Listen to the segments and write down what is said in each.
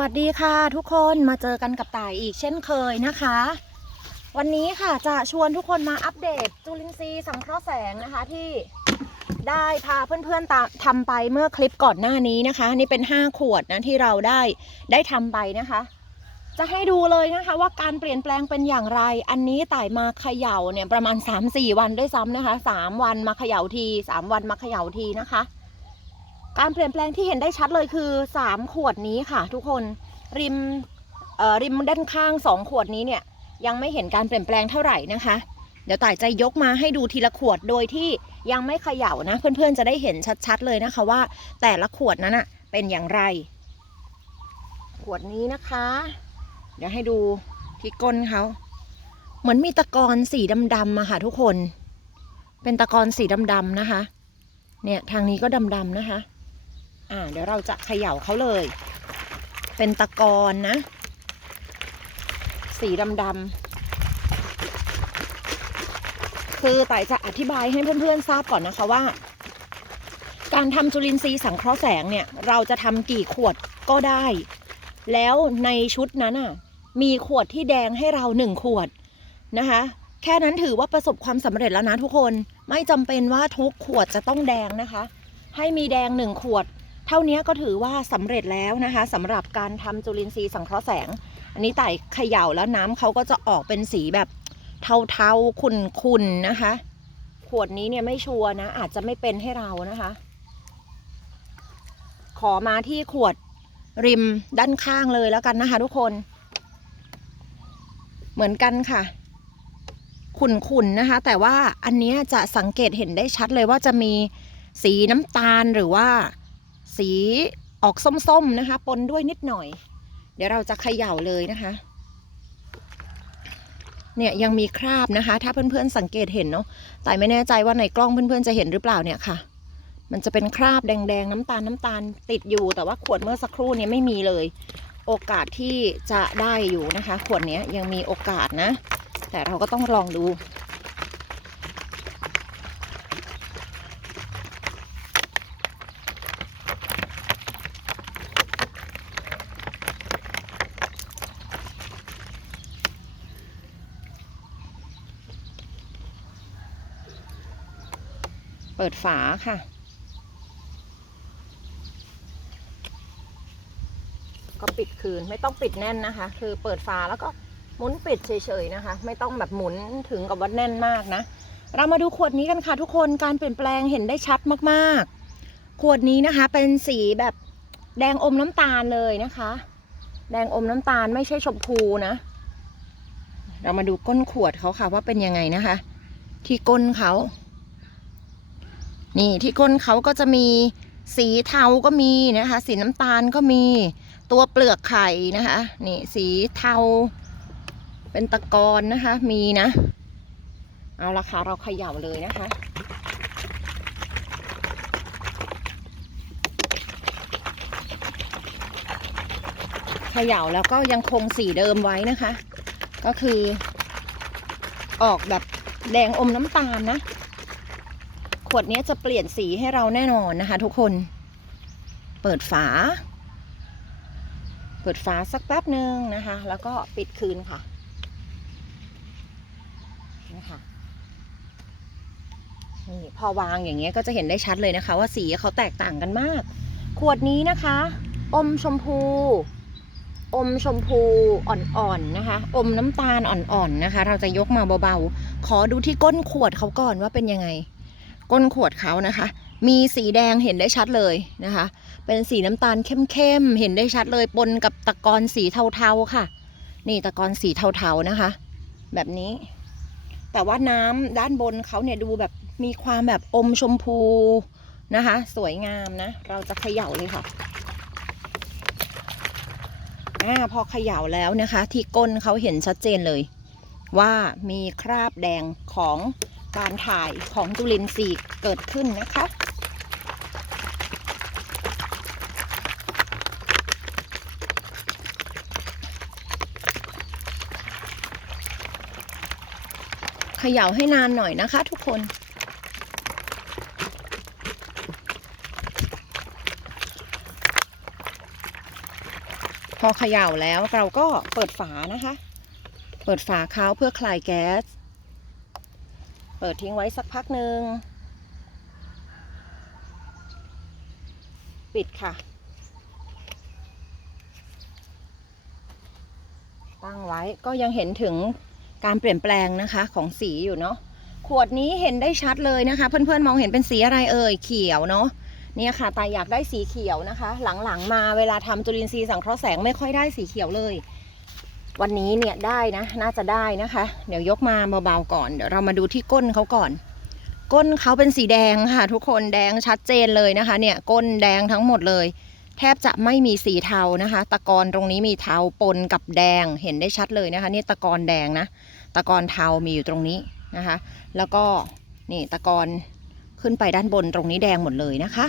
วัสดีค่ะทุกคนมาเจอกันกับต่ายอีกเช่นเคยนะคะ วันนี้ค่ะจะชวนทุกคนมาอัปเดตจุลินทรีย์สังเคราะห์แสงนะคะที่ได้พาเพื่อนๆตามทำไปเมื่อคลิปก่อนหน้านี้นะคะ นี่เป็น 5 ขวดนะที่เราได้ได้ทำไปนะคะ จะให้ดูเลยนะคะว่าการเปลี่ยนแปลงเป็นอย่างไร อันนี้ต่ายมาเขย่าเนี่ยประมาณ 3-4 วันด้วยซ้ำนะคะ 3 วันมาเขย่าที 3 วันมาเขย่าทีนะคะ การเปลี่ยนแปลงที่เห็นได้ชัดเลยคือ 3 ขวดนี้ค่ะ ทุกคนริมริมด้านข้าง 2 ขวดนี้เนี่ยยังไม่เห็นการเปลี่ยนแปลงเท่าไหร่นะคะ เดี๋ยวต่ายจะยกมาให้ดูทีละขวดโดยที่ยังไม่เขย่านะ เพื่อนๆจะได้เห็นชัดๆเลยนะคะว่า แต่ละขวดนั้นอะเป็นอย่างไร ขวดนี้นะคะ เดี๋ยวให้ดูที่ก้นเขาเหมือนมีตะกอนสีดำๆอะค่ะทุกคน เป็นตะกอนสีดำๆนะคะ เนี่ยทางนี้ก็ดำๆนะคะ อ่าเดี๋ยวเราจะเขย่าเขาเลย เป็นตะกอนนะ สีดำๆคือไต่จะอธิบายให้เพื่อนๆทราบก่อนนะคะว่า การทำจุลินทรีย์สังเคราะห์แสงเนี่ย เราจะทำกี่ขวดก็ได้ แล้วในชุดนั้นอะ มีขวดที่แดงให้เราหนึ่งขวดนะคะ แค่นั้นถือว่าประสบความสำเร็จแล้วนะทุกคนไม่จำเป็นว่าทุกขวดจะต้องแดงนะคะให้มีแดงหนึ่งขวด เท่านี้ก็ถือว่าสำเร็จแล้วนะคะสำหรับการทำจุลินทรีย์สังเคราะห์แสง อันนี้ไต่เขย่าแล้วน้ำเขาก็จะออกเป็นสีแบบเทาๆขุ่นๆนะคะ ขวดนี้เนี่ยไม่ชัวร์นะ อาจจะไม่เป็นให้เรานะคะ ขอมาที่ขวดริมด้านข้างเลยแล้วกันนะคะ ทุกคน เหมือนกันค่ะ ขุ่นๆนะคะ แต่ว่าอันนี้จะสังเกตเห็นได้ชัดเลยว่าจะมีสีน้ำตาลหรือว่า สีออกส้มๆนะคะ ปนด้วยนิดหน่อย เดี๋ยวเราจะเขย่าเลยนะคะ เนี่ยยังมีคราบนะคะ ถ้าเพื่อนๆสังเกตเห็นเนาะแต่ไม่แน่ใจว่าในกล้องเพื่อนๆจะเห็นหรือเปล่าเนี่ยค่ะ มันจะเป็นคราบแดงๆน้ำตาลน้ำตาลติดอยู่ แต่ว่าขวดเมื่อสักครู่นี้ไม่มีเลย โอกาสที่จะได้อยู่นะคะ ขวดนี้ยังมีโอกาสนะ แต่เราก็ต้องลองดู เปิดฝาค่ะ ก็ปิดคืนไม่ต้องปิดแน่นนะคะ คือเปิดฝาแล้วก็หมุนปิดเฉยๆนะคะ ไม่ต้องแบบหมุนถึงกับว่าแน่นมากนะ เรามาดูขวดนี้กันค่ะทุกคนการเปลี่ยนแปลงเห็นได้ชัดมากๆ ขวดนี้นะคะ เป็นสีแบบแดงอมน้ำตาลเลยนะคะ แดงอมน้ำตาลไม่ใช่ชมพูนะ เรามาดูก้นขวดเขาค่ะว่าเป็นยังไงนะคะ ที่ก้นเขา นี่ที่ก้นเขาก็จะมีสีเทาก็มีนะคะ สีน้ำตาลก็มีตัวเปลือกไข่นะคะ นี่สีเทา เป็นตะกอนนะคะ มีนะ เอาละค่ะเราเขย่าเลยนะคะ เขย่าแล้วก็ยังคงสีเดิมไว้นะคะ ก็คือ ออกแบบแดงอมน้ำตาลนะ ขวดนี้จะเปลี่ยนสีให้เราแน่นอนนะคะ ทุกคน เปิดฝา เปิดฝาสักแป๊บหนึ่งนะคะ แล้วก็ปิดคืนค่ะนะคะนี่พอวางอย่างเงี้ยก็จะเห็นได้ชัดเลยนะคะ ว่าสีเขาแตกต่างกันมาก ขวดนี้นะคะ อมชมพู อมชมพูอ่อนๆนะคะ อมน้ำตาลอ่อนๆนะคะ เราจะยกมาเบาๆ ขอดูที่ก้นขวดเขาก่อนว่าเป็นยังไง ก้นขวดเขานะคะ มีสีแดงเห็นได้ชัดเลยนะคะ เป็นสีน้ำตาลเข้มๆเห็นได้ชัดเลยปนกับตะกอนสีเทาๆค่ะ นี่ตะกอนสีเทาๆนะคะ แบบนี้ แต่ว่าน้ำด้านบนเขาเนี่ยดูแบบมีความแบบอมชมพูนะคะ สวยงามนะ เราจะเขย่าเลยค่ะอ่าพอเขย่าแล้วนะคะ ที่ก้นเขาเห็นชัดเจนเลย ว่ามีคราบแดงของ การถ่ายของจุลินทรีย์เกิดขึ้นนะคะ เขย่าให้นานหน่อยนะคะทุกคนพอเขย่าแล้วเราก็เปิดฝานะคะ เปิดฝาเขาเพื่อคลายแก๊ส เปิดทิ้งไว้สักพักหนึ่ง ปิดค่ะ ตั้งไว้ก็ยังเห็นถึงการเปลี่ยนแปลงนะคะของสีอยู่เนาะ ขวดนี้เห็นได้ชัดเลยนะคะ เพื่อนๆมองเห็นเป็นสีอะไรเอ่ย เขียวเนาะเนี่ยค่ะตายอยากได้สีเขียวนะคะ หลังๆมาเวลาทำจุลินทรีย์สังเคราะห์แสงไม่ค่อยได้สีเขียวเลย วันนี้เนี่ยได้นะ น่าจะได้นะคะ เดี๋ยวยกมาเบาๆก่อน เดี๋ยวเรามาดูที่ก้นเขาก่อน ก้นเขาเป็นสีแดงค่ะ ทุกคนแดงชัดเจนเลยนะคะ เนี่ยก้นแดงทั้งหมดเลย แทบจะไม่มีสีเทานะคะ ตะกอนตรงนี้มีเทาปนกับแดงเห็นได้ชัดเลยนะคะนี่ตะกอนแดงนะ ตะกอนเทามีอยู่ตรงนี้นะคะ แล้วก็นี่ตะกอนขึ้นไปด้านบนตรงนี้แดงหมดเลยนะคะ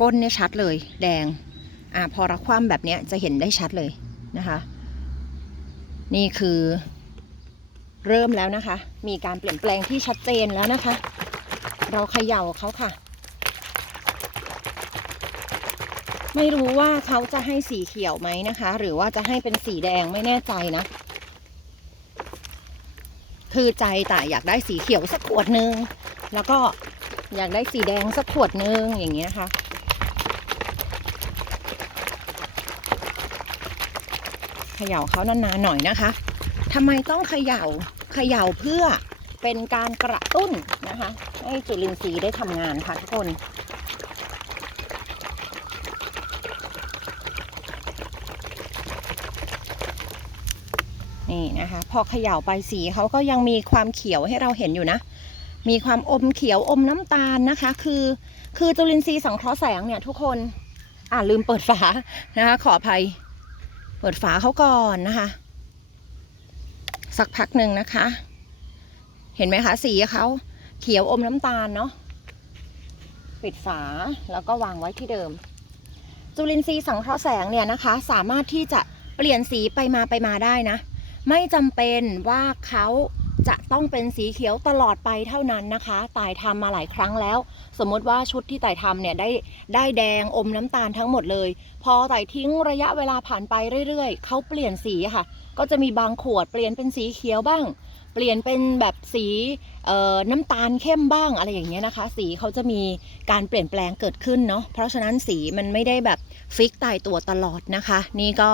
ก้นเนี่ยชัดเลยแดงอ่าพอเราคว่ำแบบเนี้ยจะเห็นได้ชัดเลยนะคะ นี่คือเริ่มแล้วนะคะ มีการเปลี่ยนแปลงที่ชัดเจนแล้วนะคะ เราเขย่าเขาค่ะ ไม่รู้ว่าเขาจะให้สีเขียวไหมนะคะ หรือว่าจะให้เป็นสีแดงไม่แน่ใจนะ คือใจแต่อยากได้สีเขียวสักขวดนึง แล้วก็อยากได้สีแดงสักขวดนึงอย่างเงี้ยค่ะ เขย่าเขานานๆหน่อยนะคะทำไมต้องเขย่าเขย่าเพื่อเป็นการกระตุ้นนะคะ ให้จุลินทรีย์ได้ทำงานค่ะทุกคนนี่นะคะ พอเขย่าไปสีเขาก็ยังมีความเขียวให้เราเห็นอยู่นะ มีความอมเขียวอมน้ำตาลนะคะ คือคือจุลินทรีย์สังเคราะห์แสงเนี่ยทุกคน อ่าลืมเปิดฝานะคะ ขออภัย เปิดฝาเขาก่อนนะคะ สักพักหนึ่งนะคะ เห็นไหมคะสีเขาเขียวอมน้ำตาลเนาะปิดฝาแล้วก็วางไว้ที่เดิม จุลินทรีย์สังเคราะห์แสงเนี่ยนะคะ สามารถที่จะเปลี่ยนสีไปมาไปมาได้นะ ไม่จำเป็นว่าเขา จะต้องเป็นสีเขียวตลอดไปเท่านั้นนะคะต่ายทำมาหลายครั้งแล้ว สมมติว่าชุดที่ต่ายทำเนี่ยได้ได้แดงอมน้ำตาลทั้งหมดเลย พอต่ายทิ้งระยะเวลาผ่านไปเรื่อยๆเขาเปลี่ยนสีค่ะ ก็จะมีบางขวดเปลี่ยนเป็นสีเขียวบ้าง เปลี่ยนเป็นแบบสีน้ำตาลเข้มบ้างอะไรอย่างเงี้ยนะคะ สีเขาจะมีการเปลี่ยนแปลงเกิดขึ้นเนาะเพราะฉะนั้นสีมันไม่ได้แบบฟิกตายตัวตลอดนะคะ นี่ก็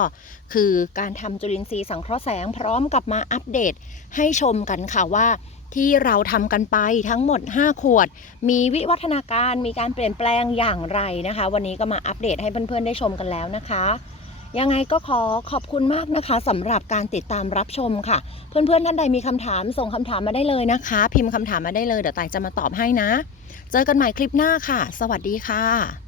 คือการทำจุลินทรีย์สังเคราะห์แสงพร้อมกับมาอัปเดตให้ชมกันค่ะว่าที่เราทำกันไปทั้งหมด 5 ขวด มีวิวัฒนาการมีการเปลี่ยนแปลงอย่างไรนะคะ วันนี้ก็มาอัปเดตให้เพื่อนๆได้ชมกันแล้วนะคะ ยังไงก็ขอขอบคุณมากนะคะสำหรับการติดตามรับชมค่ะ เพื่อนๆท่านใดมีคำถามส่งคำถามมาได้เลยนะคะ พิมพ์คำถามมาได้เลยเดี๋ยวต่ายจะมาตอบให้นะ เจอกันใหม่คลิปหน้าค่ะ สวัสดีค่ะ